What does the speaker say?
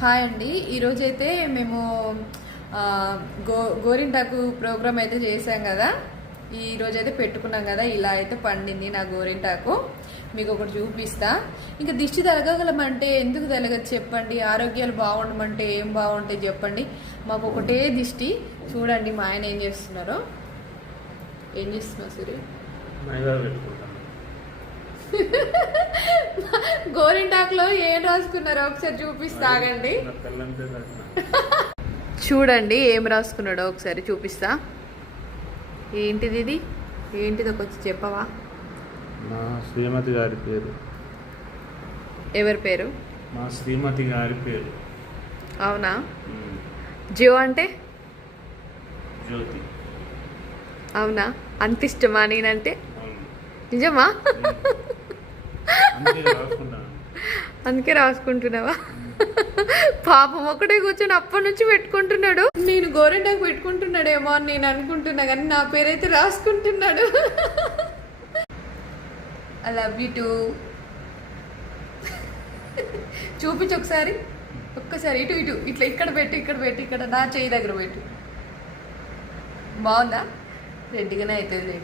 Hi అండి. ఈరోజైతే మేము గోరింటాకు ప్రోగ్రామ్ అయితే చేసాం కదా. ఈరోజైతే పెట్టుకున్నాం కదా. ఇలా అయితే పండింది నా గోరింటాకు. మీకు ఒకటి చూపిస్తా. ఇంకా దిష్టి తలగలమంటే ఎందుకు తలగదు చెప్పండి. ఆరోగ్యాలు బాగుండమంటే ఏం బాగుంటాయి చెప్పండి. మాకు ఒకటే దిష్టి. చూడండి మా ఆయన ఏం చేస్తున్నారో. ఏం చేస్తున్నా సరే గోరింటాకులో ఏం రాసుకున్నారో ఒకసారి చూపిస్తాగండి. చూడండి ఏం రాసుకున్నాడో ఒకసారి చూపిస్తా. ఏంటిది ఇది? ఏంటిది ఒకటి చెప్పవా? మా శ్రీమతి గారి పేరు. ఎవరి పేరు? మా శ్రీమతి గారి పేరు. అవునా? జియో అంటే జ్యోతి. అవునా? అంత ఇష్టమా నేనంటే? నిజమా? అందుకే రాసుకుంటున్నావా? పాపం ఒకటే కూర్చొని అప్పటి నుంచి పెట్టుకుంటున్నాడు. నేను గోరింటాకు పెట్టుకుంటున్నాడేమో అని నేను అనుకుంటున్నా, కానీ నా పేరైతే రాసుకుంటున్నాడు. I love you too. చూపించు ఒకసారి. ఒక్కసారి ఇటు ఇటు ఇట్లా ఇక్కడ పెట్టు, ఇక్కడ పెట్టు, ఇక్కడ నా చెయ్యి దగ్గర పెట్టు. బాగుందా? రెడ్డిగానే అవుతుంది.